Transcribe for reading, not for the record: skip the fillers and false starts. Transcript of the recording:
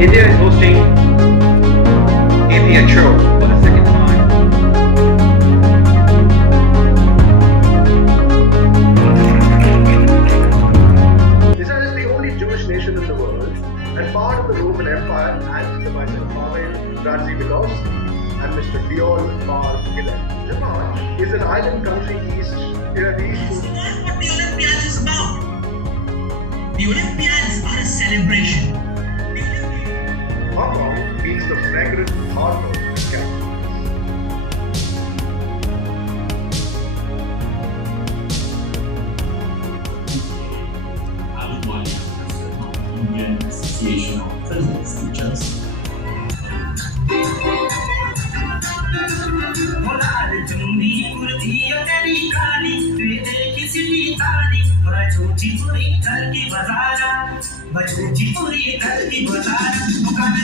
India is hosting APhO for the second time. Israel is the only Jewish nation in the world and part of the Roman Empire as the by Pavel Radzivilovs and Mr. Diol Bar Gillet. Japan is an island country east This is not what the Olympiad is about. The Olympiads are a celebration. Hong Kong means the fragrant harbor capital. Indian Association of Physics Teachers. बचूची पूरी धरती बता